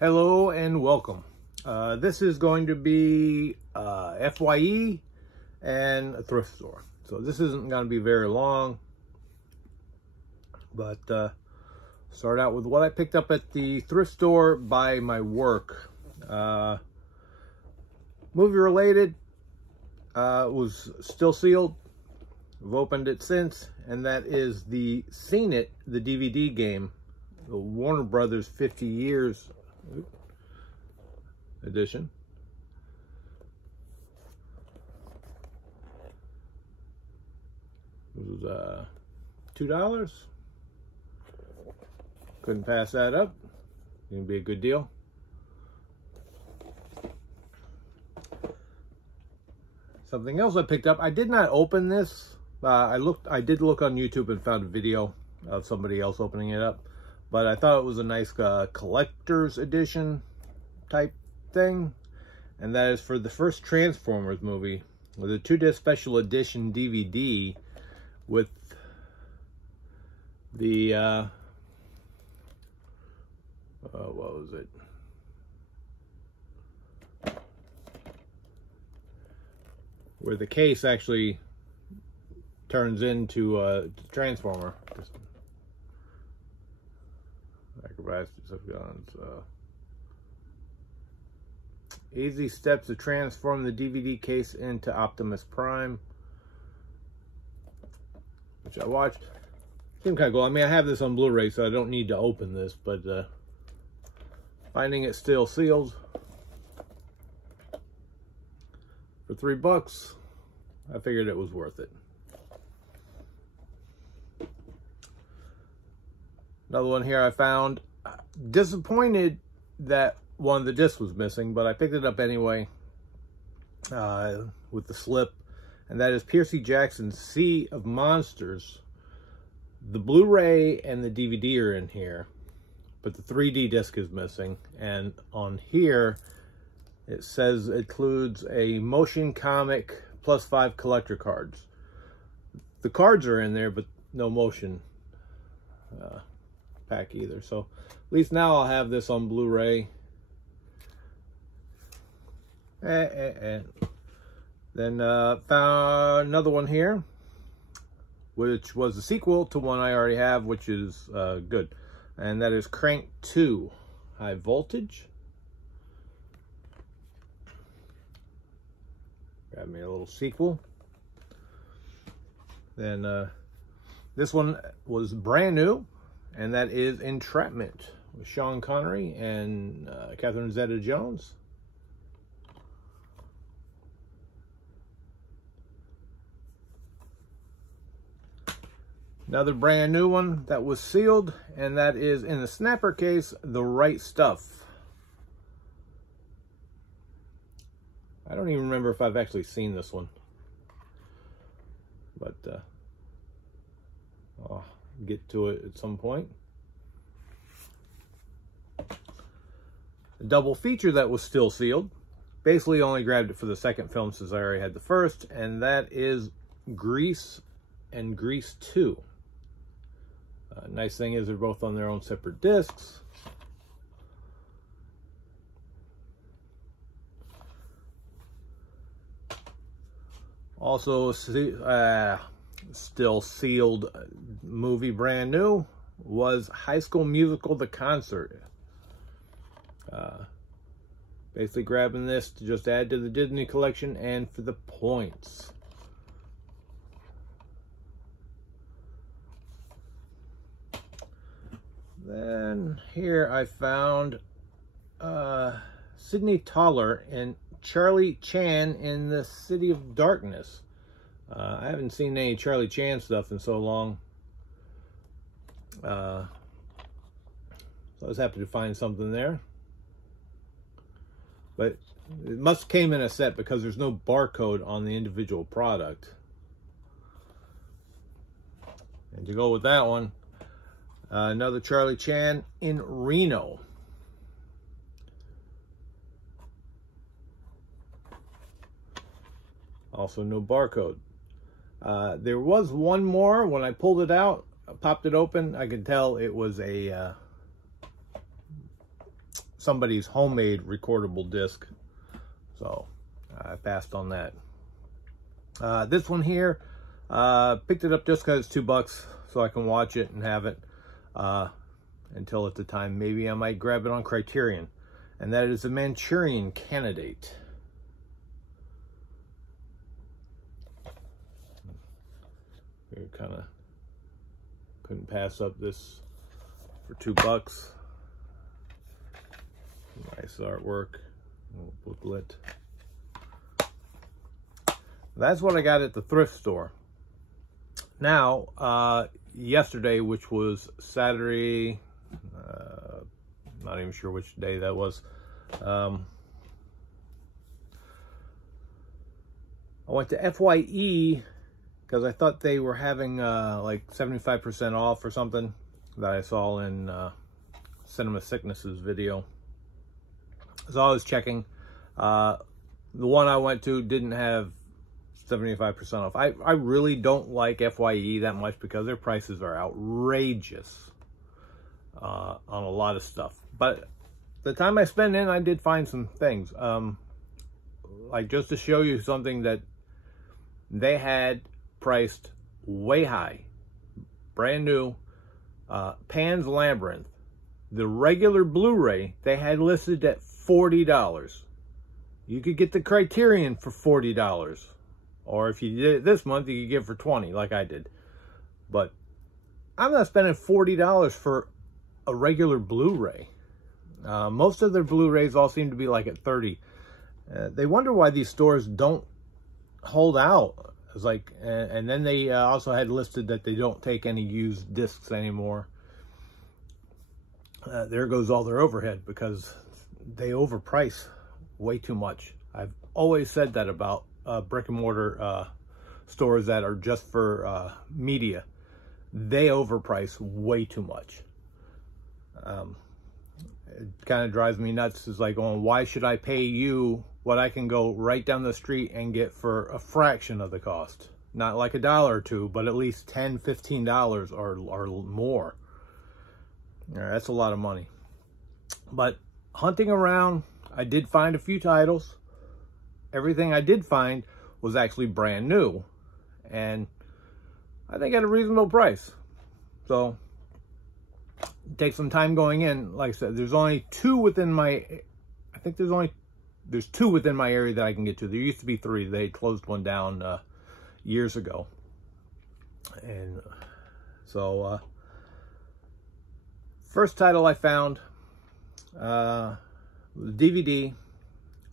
Hello and welcome. This is going to be FYE and a thrift store. So this isn't going to be very long, but start out with what I picked up at the thrift store by my work. Movie related, was still sealed. I've opened it since, and that is the Seen It, the DVD game, the Warner Brothers 50 years edition. It was $2. Couldn't pass that up. Gonna be a good deal. Something else I picked up. I did not open this. I did look on YouTube and found a video of somebody else opening it up, but I thought it was a nice collector's edition type thing, and that is for the first Transformers movie with a 2-disc special edition DVD with the what was it? Where the case actually turns into a Transformer. Acrobatics of guns. Easy steps to transform the DVD case into Optimus Prime, which I watched. Seemed kind of cool. I mean, I have this on Blu-ray, so I don't need to open this, but finding it still sealed for $3, I figured it was worth it. Another one here I found. Disappointed that one of the discs was missing, but I picked it up anyway with the slip, and that is Percy Jackson's Sea of Monsters. The Blu-ray and the DVD are in here, but the 3D disc is missing, and on here it says it includes a motion comic plus 5 collector cards. The cards are in there, but no motion pack either. So at least now I'll have this on Blu-ray. Then found another one here, which was a sequel to one I already have, which is good, and that is Crank 2 High Voltage. Got me a little sequel. Then this one was brand new, and that is Entrapment with Sean Connery and Catherine Zeta-Jones. Another brand new one that was sealed, and that is in the snapper case, The Right Stuff. I don't even remember if I've actually seen this one, but I'll get to it at some point. A double feature that was still sealed. Basically only grabbed it for the second film since I already had the first, and that is Grease and Grease 2. Nice thing is they're both on their own separate discs. Also, still sealed movie brand new was High School Musical, the concert. Basically grabbing this to just add to the Disney collection and for the points. Then here I found Sydney Toller and Charlie Chan in the City of Darkness. I haven't seen any Charlie Chan stuff in so long. So I was happy to find something there. But it must came in a set because there's no barcode on the individual product. And to go with that one, another Charlie Chan in Reno. Also no barcode. There was one more. When I pulled it out, popped it open, I could tell it was a somebody's homemade recordable disc. So I passed on that. This one here, picked it up just because it's $2 so I can watch it and have it until at the time maybe I might grab it on Criterion. And that is The Manchurian Candidate. We kind of couldn't pass up this for $2. Nice artwork, little booklet. That's what I got at the thrift store. Now, yesterday, which was Saturday, not even sure which day that was, I went to FYE because I thought they were having like 75% off or something that I saw in Cinema Sickness's video. So I was checking. The one I went to didn't have 75% off. I really don't like FYE that much because their prices are outrageous on a lot of stuff. But the time I spent in, I did find some things. Like, just to show you something that they had priced way high. Brand new. Pan's Labyrinth. The regular Blu-ray they had listed at $40. You could get the Criterion for $40. Or if you did it this month, you could get it for $20, like I did. But I'm not spending $40 for a regular Blu-ray. Most of their Blu-rays all seem to be like at $30. They wonder why these stores don't hold out. It's like, and then they also had listed that they don't take any used discs anymore. There goes all their overhead because they overprice way too much. I've always said that about brick and mortar stores that are just for media. They overprice way too much. It kind of drives me nuts. It's like, going, why should I pay you what I can go right down the street and get for a fraction of the cost? Not like $1 or $2, but at least $10, $15 or more. That's a lot of money. But hunting around, I did find a few titles. Everything I did find was actually brand new. And I think at a reasonable price. So, take some time going in. Like I said, there's only two within my, I think there's two within my area that I can get to. There used to be 3. They closed one down years ago. And so, first title I found, DVD,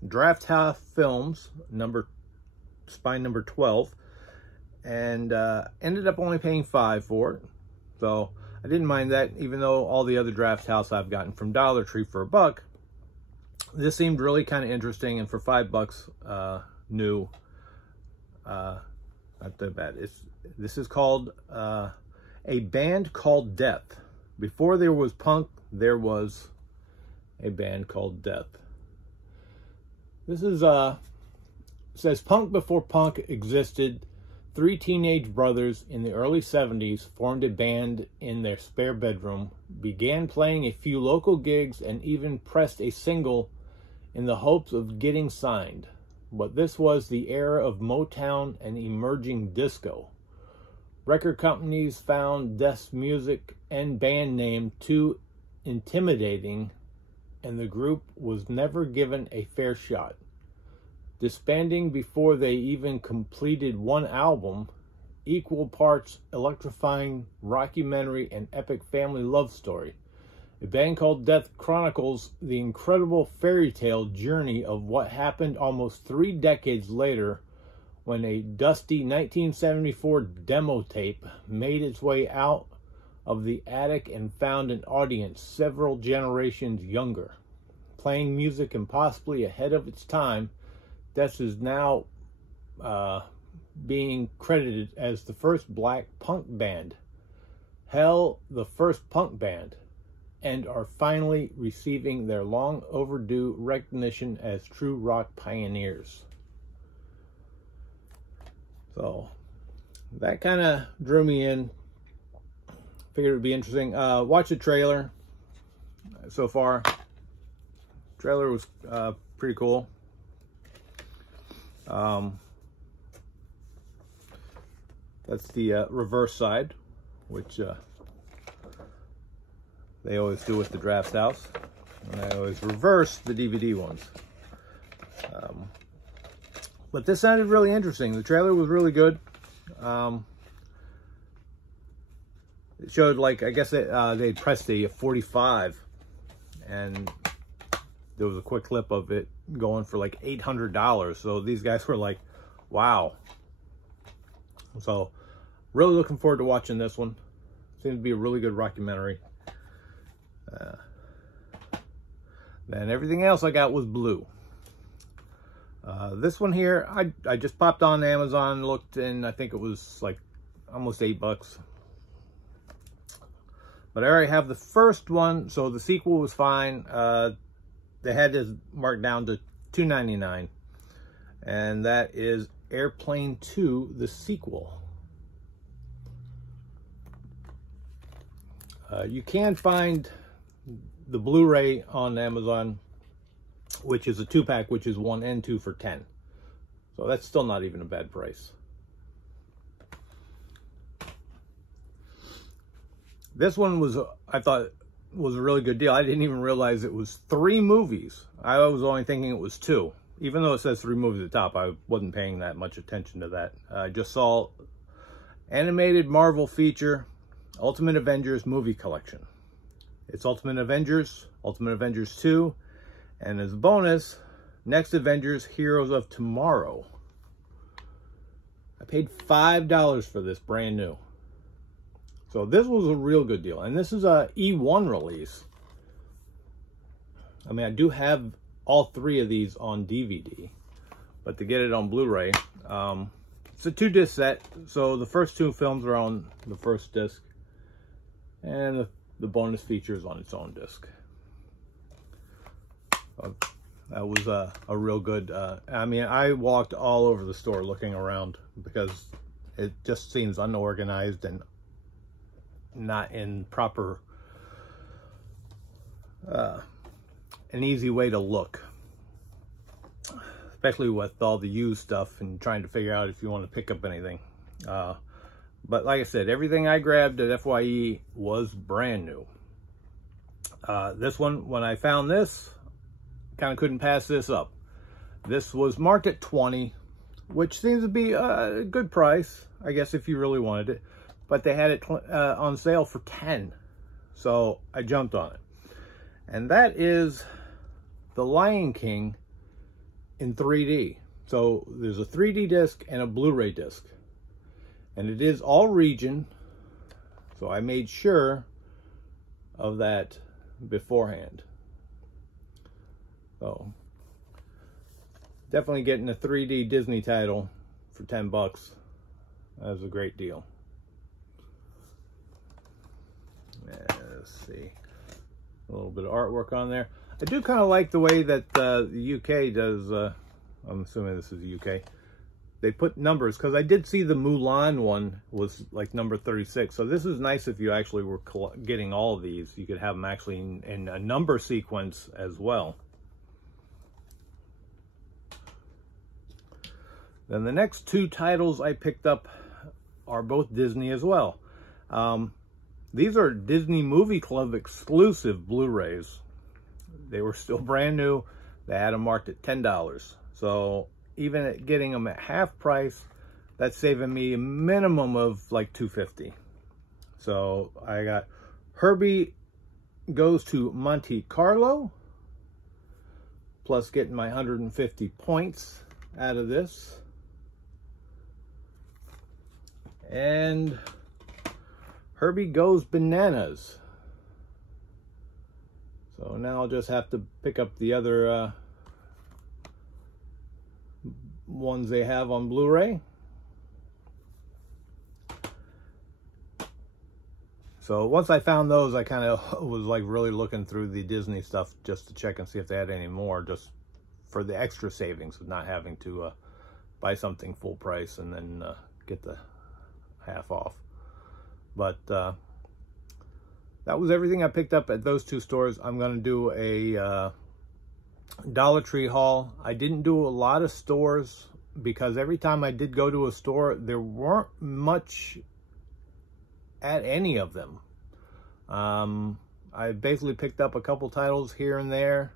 Draft House Films, spine number 12, and ended up only paying $5 for it. So I didn't mind that, even though all the other Draft House I've gotten from Dollar Tree for $1. This seemed really kind of interesting, and for $5 new, not that bad. This is called A Band Called Death. Before there was punk, there was a band called Death. This is says punk before punk existed. 3 teenage brothers in the early 70s formed a band in their spare bedroom, began playing a few local gigs, and even pressed a single in the hopes of getting signed. But this was the era of Motown and emerging disco. Record companies found Death's music and band name too intimidating, and the group was never given a fair shot. Disbanding before they even completed one album, equal parts electrifying rockumentary and epic family love story. A Band Called Death chronicles the incredible fairy tale journey of what happened almost 3 decades later, when a dusty 1974 demo tape made its way out of the attic and found an audience several generations younger. Playing music impossibly ahead of its time, Death is now being credited as the first black punk band. Hell, the first punk band. And are finally receiving their long overdue recognition as true rock pioneers. So, that kind of drew me in. Figured it would be interesting. Watch the trailer so far. Trailer was pretty cool. That's the reverse side, which they always do with the Draft House. And I always reverse the DVD ones. But this sounded really interesting. The trailer was really good. It showed, like, I guess they pressed a 45, and there was a quick clip of it going for like $800. So these guys were like, wow. So really looking forward to watching this one. Seems to be a really good rockumentary. Then everything else I got was blue. This one here, I just popped on Amazon, looked, and I think it was like almost $8. But I already have the first one, so the sequel was fine. They had this marked down to $2.99, and that is Airplane 2, the sequel. You can find the Blu-ray on Amazon, which is a 2-pack, which is 1 and 2 for $10. So that's still not even a bad price. This one was, I thought, was a really good deal. I didn't even realize it was 3 movies. I was only thinking it was 2. Even though it says 3 movies at the top, I wasn't paying that much attention to that. I just saw animated Marvel feature, Ultimate Avengers movie collection. It's Ultimate Avengers 2, and as a bonus, Next Avengers Heroes of Tomorrow. I paid $5 for this, brand new. So this was a real good deal, and this is a E1 release. I mean, I do have all 3 of these on DVD, but to get it on Blu-ray, it's a 2-disc set, so the first 2 films are on the first disc, and the bonus feature is on its own disc. That was a real good, I mean, I walked all over the store looking around because it just seems unorganized and not in proper, an easy way to look, especially with all the used stuff and trying to figure out if you want to pick up anything. But like I said, everything I grabbed at FYE was brand new. This one, when I found this, kind of couldn't pass this up. This was marked at $20, which seems to be a good price, I guess, if you really wanted it. But they had it on sale for $10, so I jumped on it. And that is The Lion King in 3D. So there's a 3D disc and a Blu-ray disc. And it is all region, so I made sure of that beforehand. So definitely getting a 3D Disney title for $10. That was a great deal. Let's see, a little bit of artwork on there. I do kind of like the way that the UK does, I'm assuming this is the UK. They put numbers, because I did see the Mulan one was like number 36. So this is nice if you actually were getting all of these. You could have them actually in a number sequence as well. Then the next 2 titles I picked up are both Disney as well. These are Disney Movie Club exclusive Blu-rays. They were still brand new. They had them marked at $10. So even at getting them at half price, that's saving me a minimum of like $2.50. So I got Herbie Goes to Monte Carlo, plus getting my 150 points out of this. And Herbie Goes Bananas. So now I'll just have to pick up the other ones they have on Blu-ray. So once I found those, I kind of was like really looking through the Disney stuff just to check and see if they had any more, just for the extra savings of not having to buy something full price and then get the half off. But that was everything I picked up at those 2 stores. I'm going to do Dollar Tree haul. I didn't do a lot of stores because every time I did go to a store, there weren't much at any of them. I basically picked up a couple titles here and there.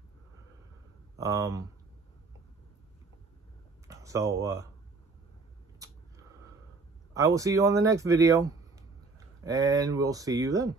I will see you on the next video, and we'll see you then.